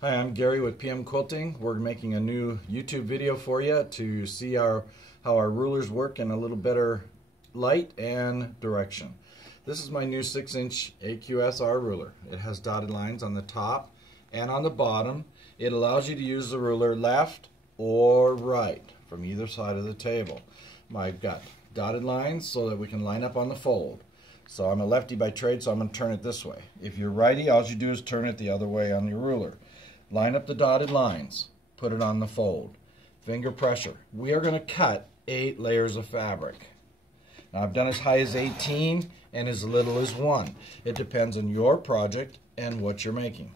Hi, I'm Gary with PM Quilting. We're making a new YouTube video for you to see how our rulers work in a little better light and direction. This is my new 6-inch AQSR ruler. It has dotted lines on the top and on the bottom. It allows you to use the ruler left or right from either side of the table. I've got dotted lines so that we can line up on the fold. So I'm a lefty by trade, so I'm going to turn it this way. If you're righty, all you do is turn it the other way on your ruler. Line up the dotted lines, put it on the fold. Finger pressure. We are going to cut 8 layers of fabric. Now I've done as high as 18 and as little as 1. It depends on your project and what you're making.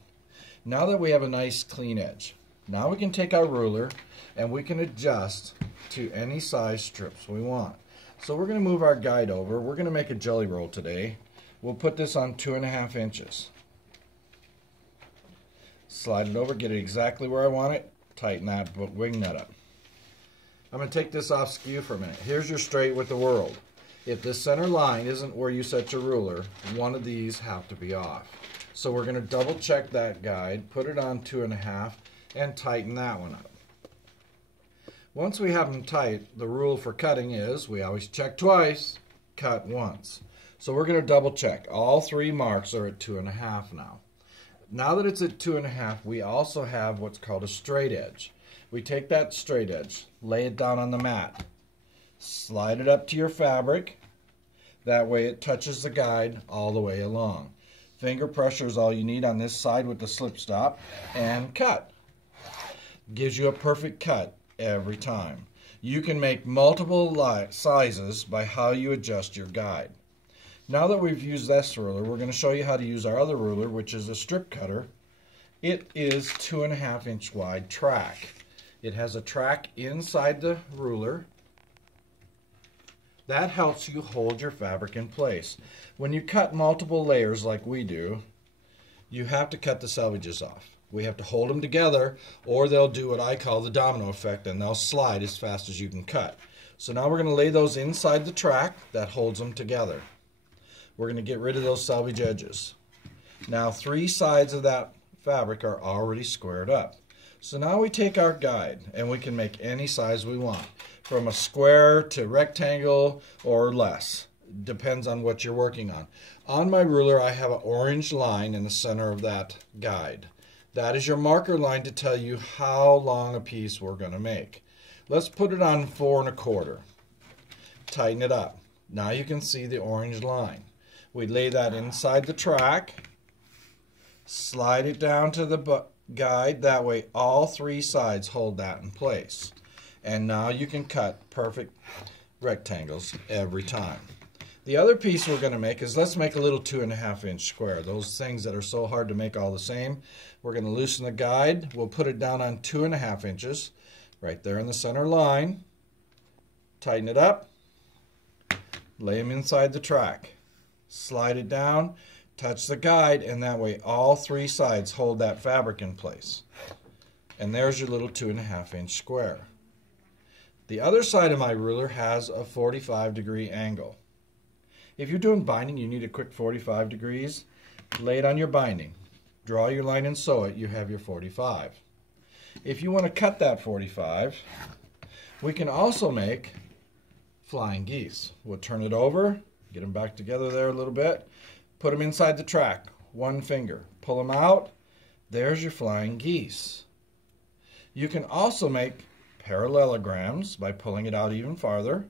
Now that we have a nice clean edge, now we can take our ruler and we can adjust to any size strips we want. So we're going to move our guide over. We're going to make a jelly roll today. We'll put this on 2.5 inches. Slide it over, get it exactly where I want it, tighten that wing nut up. I'm going to take this off skew for a minute. Here's your straight with the world. If the center line isn't where you set your ruler, one of these have to be off. So we're going to double check that guide, put it on 2.5, and tighten that one up. Once we have them tight, the rule for cutting is we always check twice, cut once. So we're going to double check. All 3 marks are at 2.5 now. Now that it's at 2.5, we also have what's called a straight edge. We take that straight edge, lay it down on the mat, slide it up to your fabric. That way it touches the guide all the way along. Finger pressure is all you need on this side with the slip stop, and cut. Gives you a perfect cut every time. You can make multiple sizes by how you adjust your guide. Now that we've used this ruler, we're going to show you how to use our other ruler, which is a strip cutter. It is 2.5 inch wide track. It has a track inside the ruler. That helps you hold your fabric in place. When you cut multiple layers like we do, you have to cut the selvages off. We have to hold them together, or they'll do what I call the domino effect, and they'll slide as fast as you can cut. So now we're going to lay those inside the track that holds them together. We're going to get rid of those selvage edges. Now 3 sides of that fabric are already squared up. So now we take our guide and we can make any size we want, from a square to rectangle or less. Depends on what you're working on. On my ruler I have an orange line in the center of that guide. That is your marker line to tell you how long a piece we're going to make. Let's put it on 4 1/4. Tighten it up. Now you can see the orange line. We lay that inside the track, slide it down to the guide, that way all 3 sides hold that in place. And now you can cut perfect rectangles every time. The other piece we're going to make is, let's make a little 2.5 inch square. Those things that are so hard to make all the same. We're going to loosen the guide. We'll put it down on 2.5 inches, right there in the center line. Tighten it up, lay them inside the track. Slide it down, touch the guide, and that way all 3 sides hold that fabric in place. And there's your little 2.5 inch square. The other side of my ruler has a 45-degree angle. If you're doing binding, you need a quick 45 degrees. Lay it on your binding. Draw your line and sew it. You have your 45. If you want to cut that 45, we can also make flying geese. We'll turn it over. Get them back together there a little bit. Put them inside the track. 1 finger. Pull them out. There's your flying geese. You can also make parallelograms by pulling it out even farther.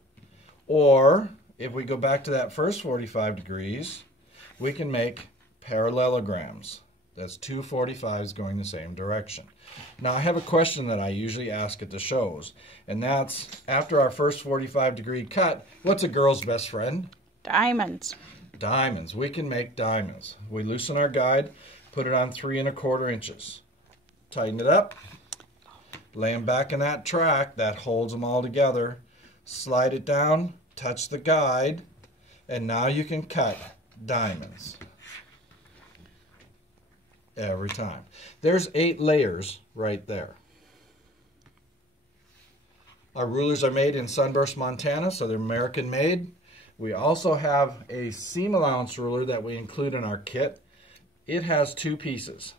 Or if we go back to that first 45 degrees, we can make parallelograms. That's 2 45s going the same direction. Now I have a question that I usually ask at the shows, and that's, after our first 45-degree cut, what's a girl's best friend? Diamonds. Diamonds. We can make diamonds. We loosen our guide, put it on 3 1/4 inches. Tighten it up. Lay them back in that track that holds them all together. Slide it down, touch the guide, and now you can cut diamonds every time. There's 8 layers right there. Our rulers are made in Sunburst, Montana, so they're American made. We also have a seam allowance ruler that we include in our kit. It has 2 pieces.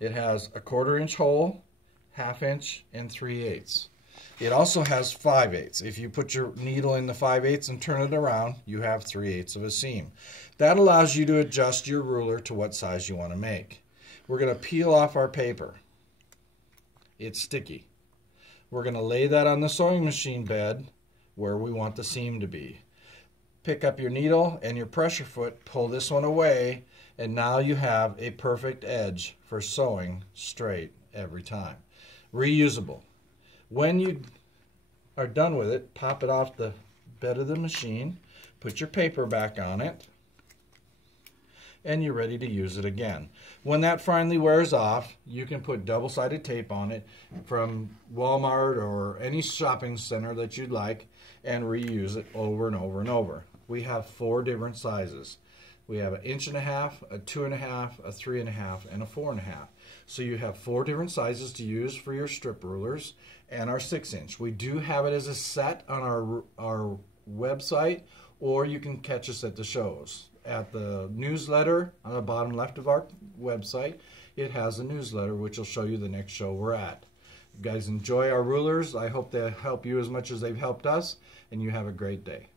It has a 1/4 inch hole, 1/2 inch, and 3/8. It also has 5/8. If you put your needle in the 5/8 and turn it around, you have 3/8 of a seam. That allows you to adjust your ruler to what size you want to make. We're going to peel off our paper. It's sticky. We're going to lay that on the sewing machine bed where we want the seam to be. Pick up your needle and your pressure foot, pull this one away, and now you have a perfect edge for sewing straight every time. Reusable. When you are done with it, pop it off the bed of the machine, put your paper back on it, and you're ready to use it again. When that finally wears off, you can put double-sided tape on it from Walmart or any shopping center that you'd like and reuse it over and over and over. We have 4 different sizes. We have 1.5 inches, a 2.5, a 3.5, and a 4.5. So you have 4 different sizes to use for your strip rulers and our 6-inch. We do have it as a set on our website, or you can catch us at the shows. At the newsletter on the bottom left of our website, it has a newsletter which will show you the next show we're at. You guys enjoy our rulers. I hope they help you as much as they've helped us, and you have a great day.